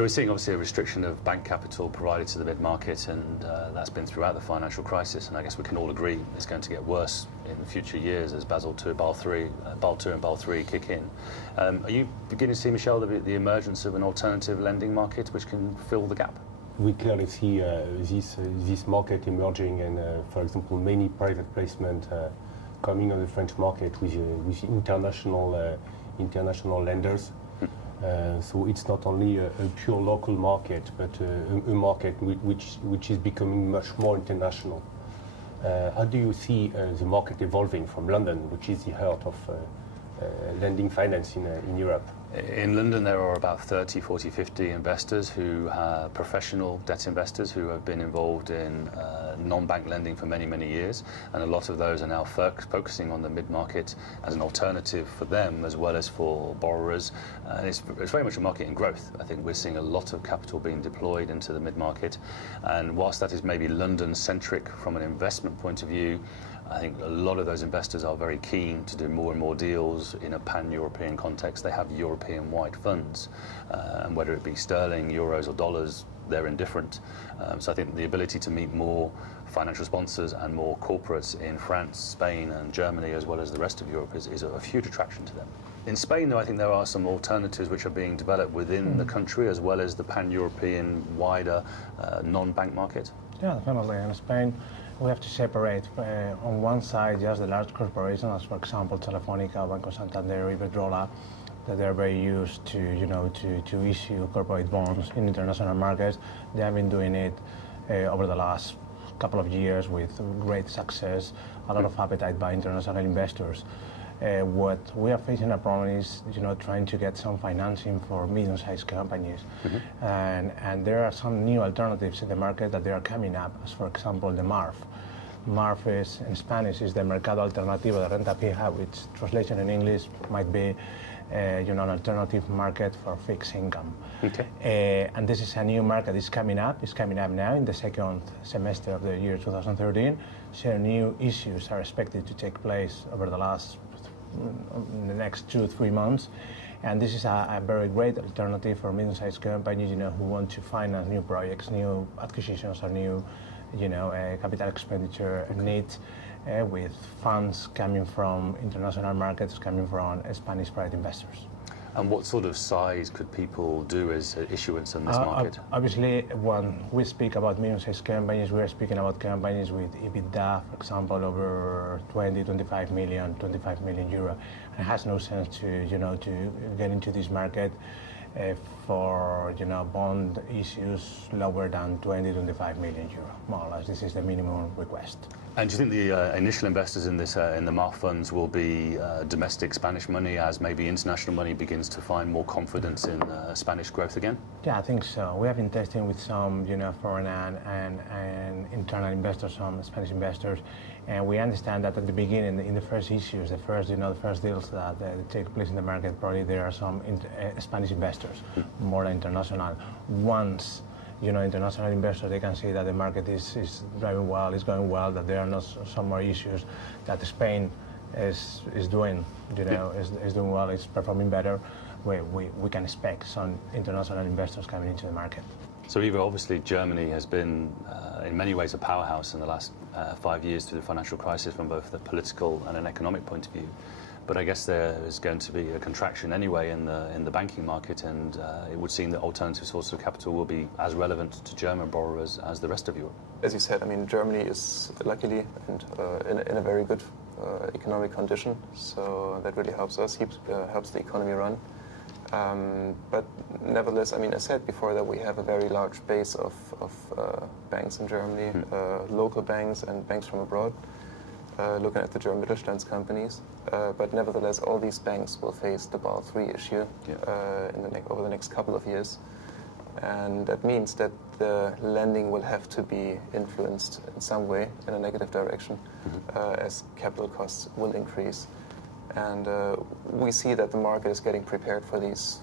So we're seeing obviously a restriction of bank capital provided to the mid-market, and that's been throughout the financial crisis, and I guess we can all agree it's going to get worse in future years as Basel II, Basel III and Basel III kick in. Are you beginning to see, Michel, the emergence of an alternative lending market which can fill the gap? We clearly see this market emerging, and for example, many private placement coming on the French market with international lenders. So it's not only a pure local market, but a market which is becoming much more international. How do you see the market evolving from London, which is the heart of lending finance in Europe? In London, there are about 30, 40, 50 investors who are professional debt investors who have been involved in non-bank lending for many, many years. And a lot of those are now focusing on the mid-market as an alternative for them as well as for borrowers. And it's very much a market in growth. I think we're seeing a lot of capital being deployed into the mid-market. And whilst that is maybe London-centric from an investment point of view, I think a lot of those investors are very keen to do more and more deals in a pan-European context. They have European-wide funds, and whether it be sterling, euros or dollars, they're indifferent. So I think the ability to meet more financial sponsors and more corporates in France, Spain and Germany, as well as the rest of Europe, is a huge attraction to them. In Spain, though, I think there are some alternatives which are being developed within the country, as well as the pan-European wider non-bank market. Yeah, definitely. In Spain, we have to separate on one side just the large corporations, as for example Telefónica, Banco Santander, Iberdrola, that they're very used to, to issue corporate bonds in international markets. They have been doing it over the last couple of years with great success, a lot of appetite by international investors. What we are facing a problem is, trying to get some financing for medium-sized companies. And there are some new alternatives in the market that they are coming up, as for example the MARF. MARF is, in Spanish, is the Mercado Alternativo de Renta Fija, which translation in English might be an alternative market for fixed income. And this is a new market. It's coming up now in the second semester of the year 2013. So new issues are expected to take place over the next 2-3 months. And this is a very great alternative for medium-sized companies, who want to finance new projects, new acquisitions, or new, capital expenditure needs, with funds coming from international markets, coming from Spanish private investors. And what sort of size could people do as issuance in this market? Obviously, when we speak about medium-sized companies, we are speaking about companies with EBITDA, for example, over 25 million euro. And it has no sense to, to get into this market for, bond issues lower than 25 million euro, more or less. This is the minimum request. And do you think the initial investors in this, in the MARF funds, will be domestic Spanish money, as maybe international money begins to find more confidence in Spanish growth again? Yeah, I think so. We have been testing with some, foreign and internal investors, some Spanish investors, and we understand that at the beginning, in the first issues, the first deals that take place in the market, probably there are some Spanish investors, more than international. Once international investors, they can see that the market is driving well, is going well, that there are not some more issues, that Spain is doing, is doing well, is performing better. We can expect some international investors coming into the market. So Eva, obviously Germany has been in many ways a powerhouse in the last 5 years through the financial crisis from both the political and an economic point of view. But I guess there is going to be a contraction anyway in the banking market, and it would seem that alternative sources of capital will be as relevant to German borrowers as the rest of Europe. As you said, Germany is luckily and in a very good economic condition, so that really helps us, helps the economy run. But nevertheless, I said before that we have a very large base of banks in Germany, local banks and banks from abroad. Looking at the German Mittelstand companies, but nevertheless, all these banks will face the Basel III issue over the next couple of years, and that means that the lending will have to be influenced in some way in a negative direction, as capital costs will increase, and we see that the market is getting prepared for these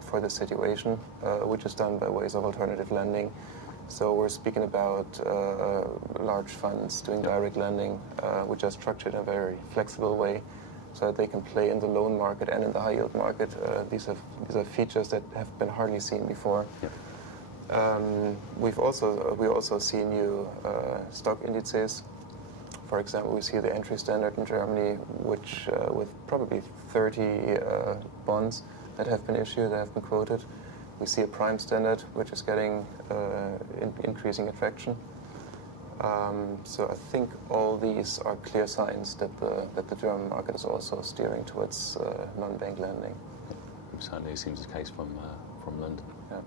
for this situation, which is done by ways of alternative lending. So we're speaking about large funds doing direct lending, which are structured in a very flexible way, so that they can play in the loan market and in the high yield market. These are features that have been hardly seen before. Yeah. We also see new stock indices. For example, we see the entry standard in Germany, which with probably 30 bonds that have been issued, that have been quoted. We see a prime standard, which is getting increasing attraction. So I think all these are clear signs that the German market is also steering towards non-bank lending. Certainly seems the case from London. Yeah.